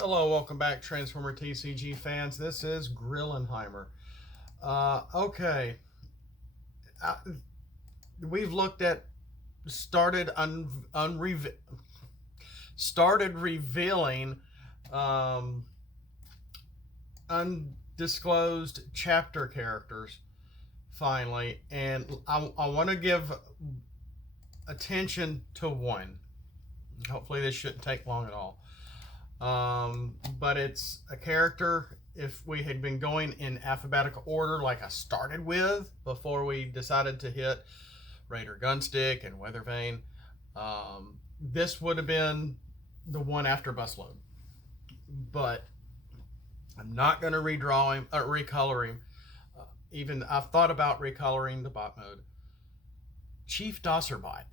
Hello, welcome back, Transformer TCG fans. This is Grillenheimer. Okay, uh, we've looked at started revealing um, undisclosed chapter characters finally, and I want to give attention to one. Hopefully, this shouldn't take long at all. But it's a character, if we had been going in alphabetical order like I started with before we decided to hit Raider Gunstick and Weathervane, this would have been the one after Busload. But I'm not going to redraw him, recolor him. Even I've thought about recoloring the bot mode. Chief Dosserbot.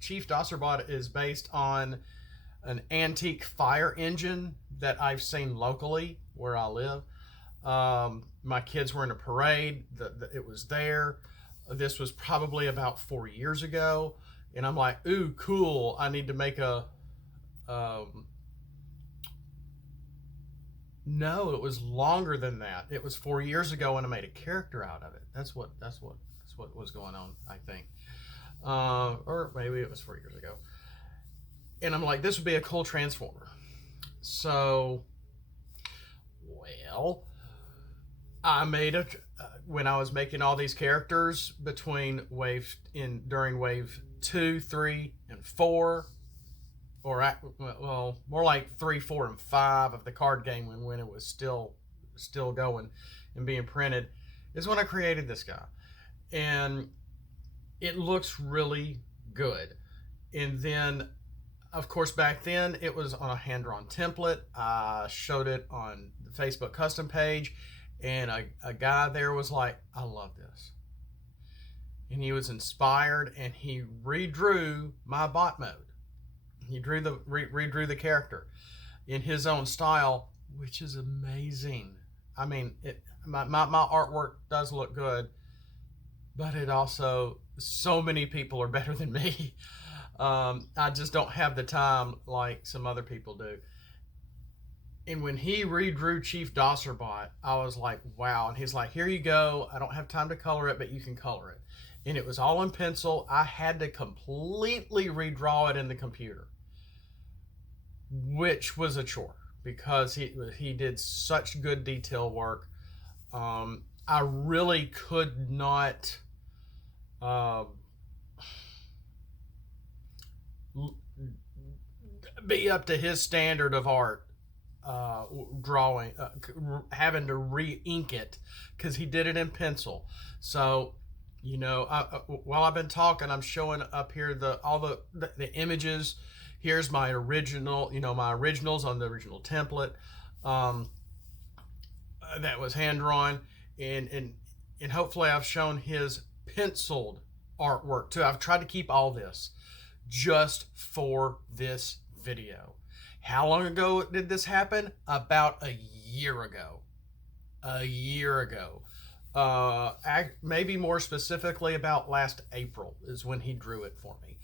Chief Dosserbot is based on an antique fire engine that I've seen locally where I live. My kids were in a parade. It was there. This was probably about 4 years ago. And I'm like, ooh, cool. I need to make a... No, it was longer than that. It was 4 years ago and I made a character out of it. That's what was going on, I think. Or maybe it was 4 years ago. And I'm like, this would be a cool transformer. So, well, I made when I was making all these characters during wave 2, 3, and 4, or well, more like 3, 4, and 5 of the card game when it was still going and being printed, is when I created this guy. And it looks really good. And then, of course, back then it was on a hand-drawn template. I showed it on the Facebook custom page, and a guy there was like, I love this. And he was inspired, and he redrew my bot mode. He redrew the character in his own style, which is amazing. I mean, my artwork does look good, but it also, so many people are better than me. I just don't have the time like some other people do. And when he redrew Chief Dosserbot, I was like, wow. And he's like, here you go. I don't have time to color it, but you can color it. And it was all in pencil. I had to completely redraw it in the computer, which was a chore because he did such good detail work. I really could not be up to his standard of art drawing, having to re-ink it because he did it in pencil. So, you know, while I've been talking, I'm showing up here all the images. Here's my original, my originals on the original template that was hand drawn, and hopefully I've shown his penciled artwork too. I've tried to keep all this just for this video. How long ago did this happen? About a year ago. Maybe more specifically about last April is when he drew it for me.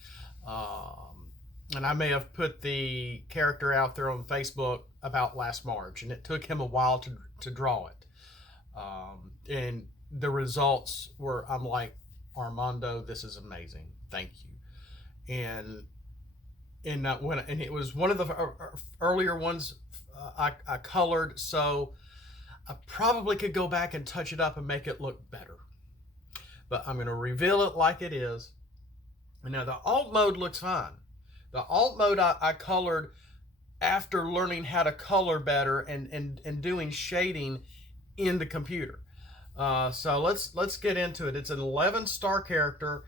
And I may have put the character out there on Facebook about last March, and it took him a while to draw it. And the results were, I'm like, Armando, this is amazing. Thank you. And it was one of the earlier ones I colored, so I probably could go back and touch it up and make it look better. But I'm going to reveal it like it is. And now the alt mode looks fine. The alt mode I colored after learning how to color better and doing shading in the computer. So let's get into it. It's an 11-star character.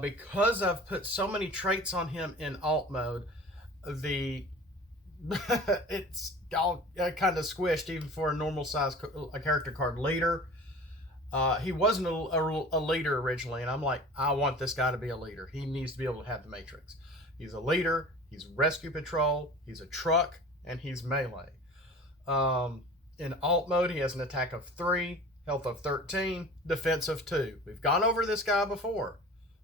Because I've put so many traits on him in alt mode, it's all kind of squished even for a normal size character card. Leader. He wasn't a leader originally, and I'm like, I want this guy to be a leader. He needs to be able to have the matrix. He's a leader, he's rescue patrol, he's a truck, and he's melee. In alt mode, he has an attack of 3, health of 13, defense of 2. We've gone over this guy before,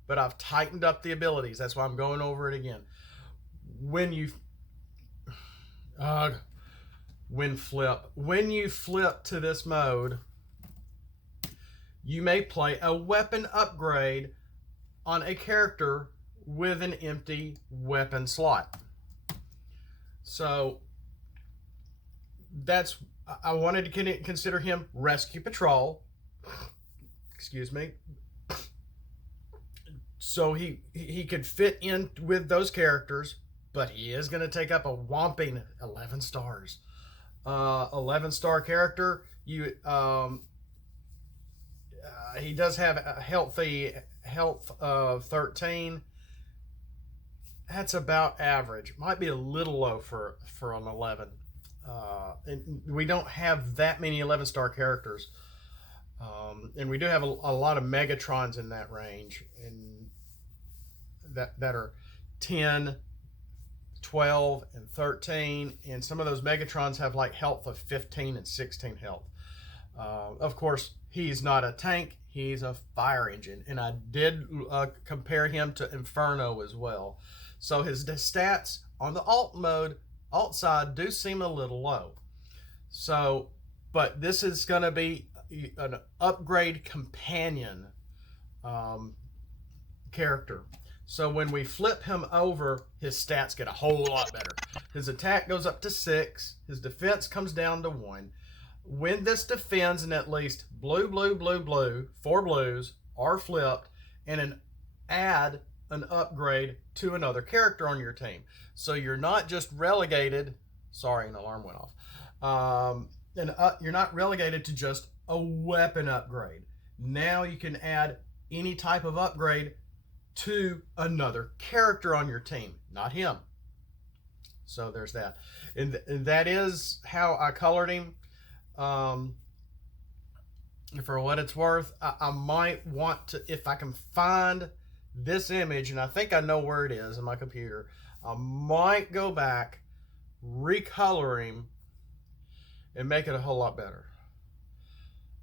but I've tightened up the abilities. That's why I'm going over it again. When you When you flip to this mode, you may play a weapon upgrade on a character with an empty weapon slot. So that's, I wanted to consider him Rescue Patrol. Excuse me. So he could fit in with those characters, but he is going to take up a whopping 11 stars. 11-star character. He does have a health of 13. That's about average. Might be a little low for an 11. And we don't have that many 11-star characters. And we do have a lot of Megatrons in that range, and that are 10, 12, and 13. And some of those Megatrons have like health of 15 and 16 health. Of course, he's not a tank. He's a fire engine. And I did compare him to Inferno as well. So his stats on the alt side do seem a little low. So, but this is going to be an upgrade companion character. So when we flip him over, his stats get a whole lot better. His attack goes up to 6. His defense comes down to 1. When this defends in at least blue, 4 blues are flipped, and add an upgrade to another character on your team. So you're not just relegated, sorry, an alarm went off. You're not relegated to just a weapon upgrade. Now you can add any type of upgrade to another character on your team, not him. So there's that. And that is how I colored him. For what it's worth, I might want to, if I can find this image, and I think I know where it is in my computer, I might go back, recolor him, and make it a whole lot better.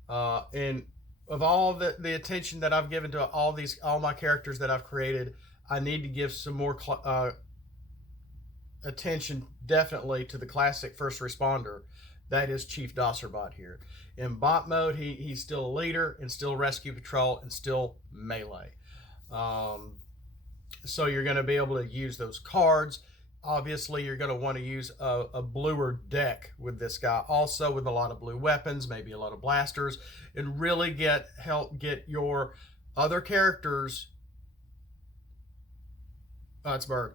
And of all the attention that I've given to all my characters that I've created, I need to give some more attention definitely to the classic first responder. That is Chief Dosserbot here. In bot mode, he's still a leader and still rescue patrol and still melee. So you're going to be able to use those cards. Obviously, you're going to want to use a bluer deck with this guy, also with a lot of blue weapons, maybe a lot of blasters, and really help get your other characters, it's Bird,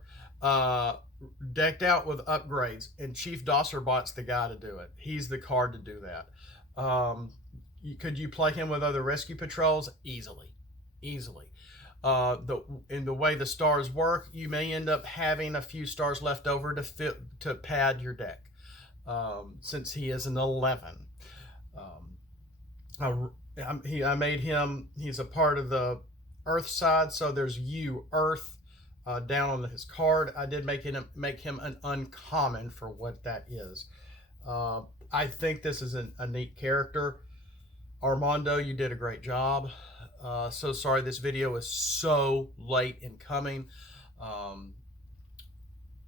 decked out with upgrades. And Chief Dosserbot's the guy to do it. He's the card to do that. Could you play him with other rescue patrols? Easily. In the way the stars work, you may end up having a few stars left over to pad your deck, since he is an 11. I made him, he's a part of the Earth side, so there's Earth down on his card. I did make him an uncommon for what that is. I think this is a neat character. Armando, you did a great job. So sorry this video is so late in coming.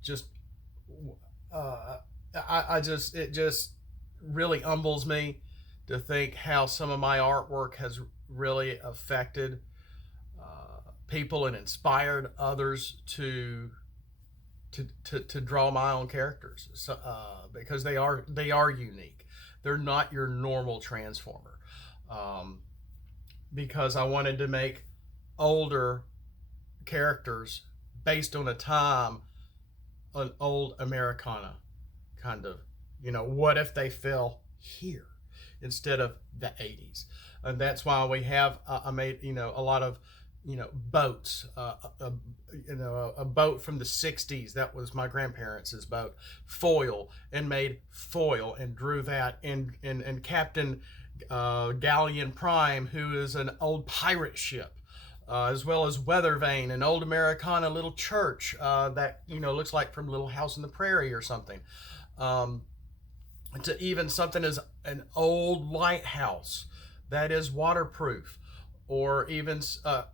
It just really humbles me to think how some of my artwork has really affected people and inspired others to draw my own characters. So, because they are unique. They're not your normal Transformer. Because I wanted to make older characters based on a time, an old Americana kind of, what if they fell here instead of the 80s? And that's why we have, I made, a lot of, boats, a boat from the 60s. That was my grandparents' boat, foil, and made foil and drew that, and Captain Galleon Prime, who is an old pirate ship, as well as Weather Vane, an old Americana little church that looks like from Little House on the Prairie or something, to even something as an old lighthouse that is waterproof, or even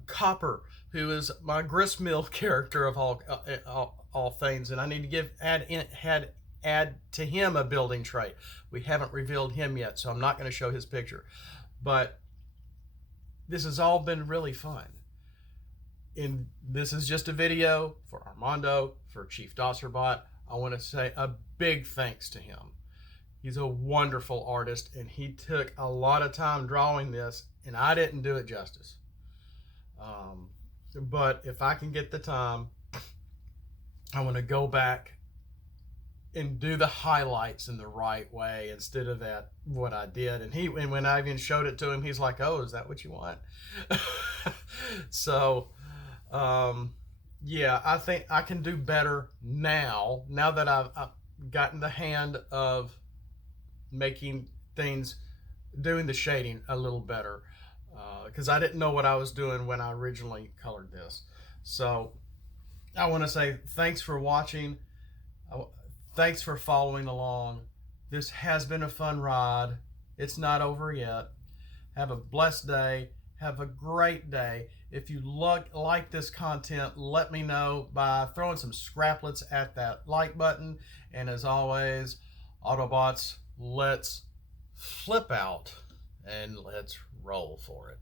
Copper, who is my gristmill character of all things. And I need to add to him a building trait. We haven't revealed him yet, so I'm not going to show his picture. But this has all been really fun. And this is just a video for Armando, for Chief Dosserbot. I want to say a big thanks to him. He's a wonderful artist, and he took a lot of time drawing this, and I didn't do it justice. But if I can get the time, I want to go back and do the highlights in the right way instead of that what I did. And when I even showed it to him, he's like, "Oh, is that what you want?" So yeah, I think I can do better now that I've gotten the hand of making things, doing the shading a little better, because I didn't know what I was doing when I originally colored this. So I want to say thanks for watching. Thanks for following along. This has been a fun ride. It's not over yet. Have a blessed day. Have a great day. If you like this content, let me know by throwing some scraplets at that like button. And as always, Autobots, let's flip out and let's roll for it.